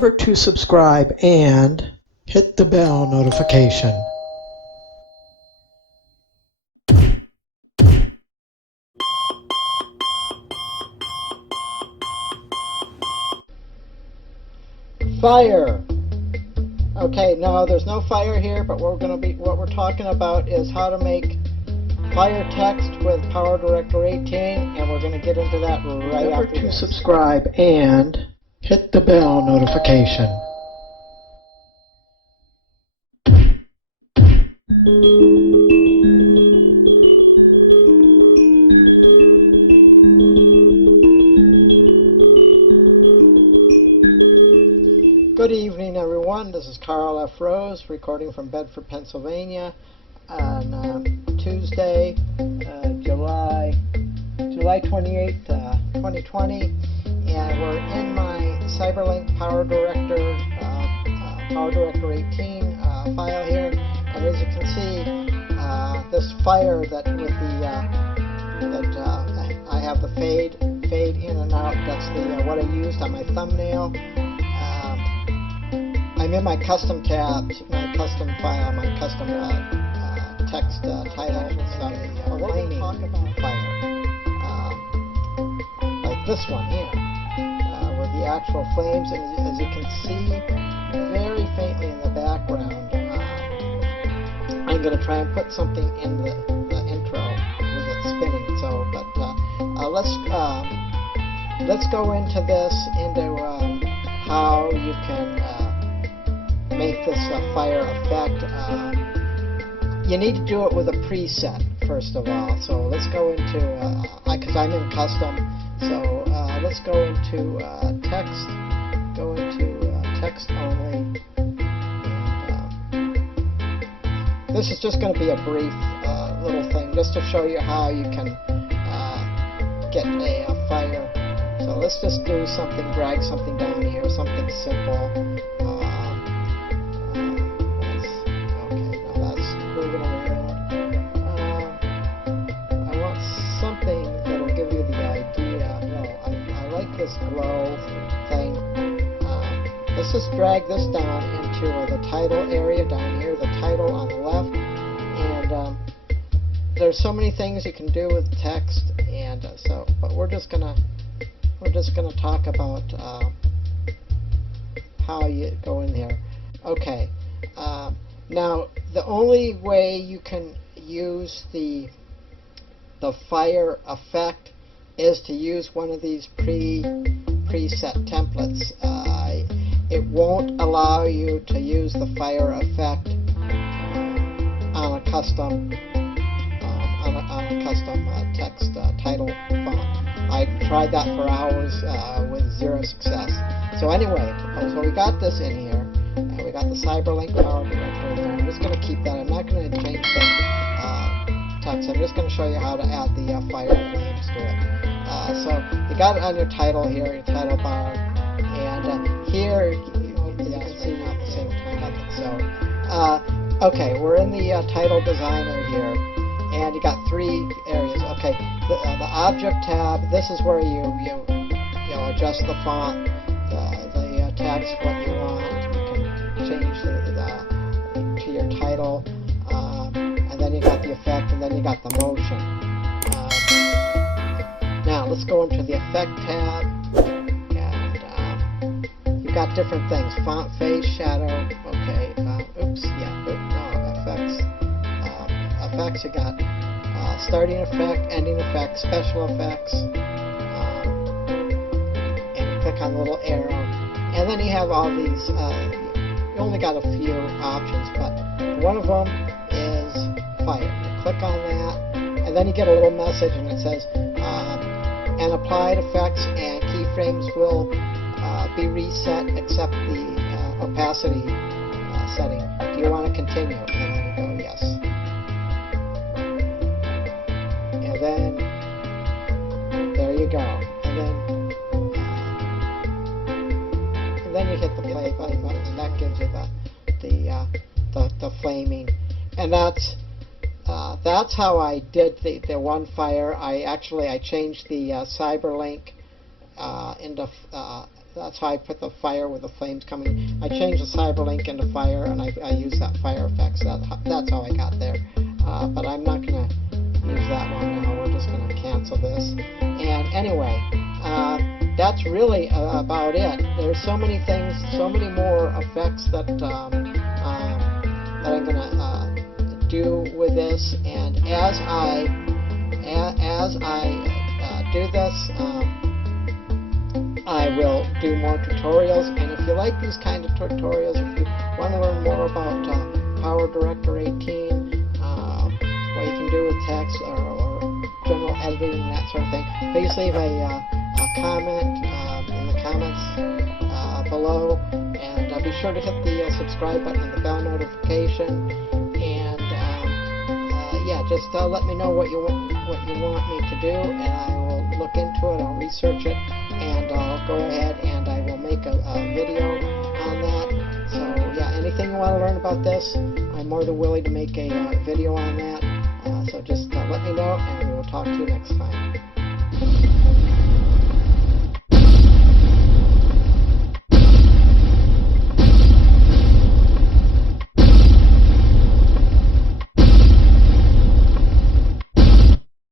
Remember to subscribe and hit the bell notification. Fire. Okay, no, there's no fire here, but what we're talking about is how to make fire text with PowerDirector 18, and we're going to get into that right after this. Remember to subscribe and hit the bell notification. Good evening, everyone. This is Karl F. Rose, recording from Bedford, Pennsylvania, on Tuesday, July 28th, 2020, and we're in my CyberLink PowerDirector PowerDirector 18 file here, and as you can see, this fire that with the I have the fade in and out. That's the what I used on my thumbnail. I'm in my custom tabs, my custom file, my custom text title. We're going to talk about fire, like this one here, with the actual flames, and as you can see, very faintly in the background. I'm going to try and put something in the intro with it spinning. So, but let's go into this, into how you can make this fire effect. You need to do it with a preset first of all. So let's go into, because I'm in custom, so let's go into text, go into text only. And, this is just going to be a brief little thing just to show you how you can get a fire. So let's just do something, drag something down here, something simple. This glow thing. Let's just drag this down into the title area down here, the title on the left, and there's so many things you can do with text, and but we're just gonna talk about how you go in there. Okay. Now the only way you can use the fire effect is to use one of these preset templates. It won't allow you to use the fire effect on a custom text title font. I tried that for hours with zero success. So anyway, so we got this in here, and we got the CyberLink PowerDirector in there. I'm just going to keep that. I'm not going to change the text. I'm just going to show you how to add the fire flames to it. So you got it on your title here, your title bar, and here you can see now at the same time. So okay, we're in the title designer here, and you got three areas. Okay, the object tab. This is where you adjust the font, the text, what you want. You can change to your title, and then you got the effect, and then you got the motion. Now let's go into the effect tab, and you've got different things: font, face, shadow. Okay, effects. Effects. You got starting effect, ending effect, special effects, and you click on the little arrow, and then you have all these. You only got a few options, but one of them is fire. You click on that, and then you get a little message, and it says. And applied effects and keyframes will be reset except the opacity setting. Do you want to continue? And then you go yes. And then there you go. And then you hit the play button, and that gives you the flaming. And that's how I did the one fire. I changed the CyberLink that's how I put the fire with the flames coming. I changed the CyberLink into fire, and I use that fire effects. That's how I got there. But I'm not going to use that one now. We're just going to cancel this. And anyway, that's really about it. There's so many things, so many more effects that I'm going to do with this. And as I do this, I will do more tutorials. And if you like these kind of tutorials, if you want to learn more about PowerDirector 18, what you can do with text or general editing and that sort of thing, please leave a comment in the comments below, and be sure to hit the subscribe button and the bell notification, and yeah, just let me know what you want me to do, and I will look into it. I'll research it, and I'll go ahead and I will make a video on that. So yeah, anything you want to learn about this, I'm more than willing to make a video on that. So just let me know, and we will talk to you next time.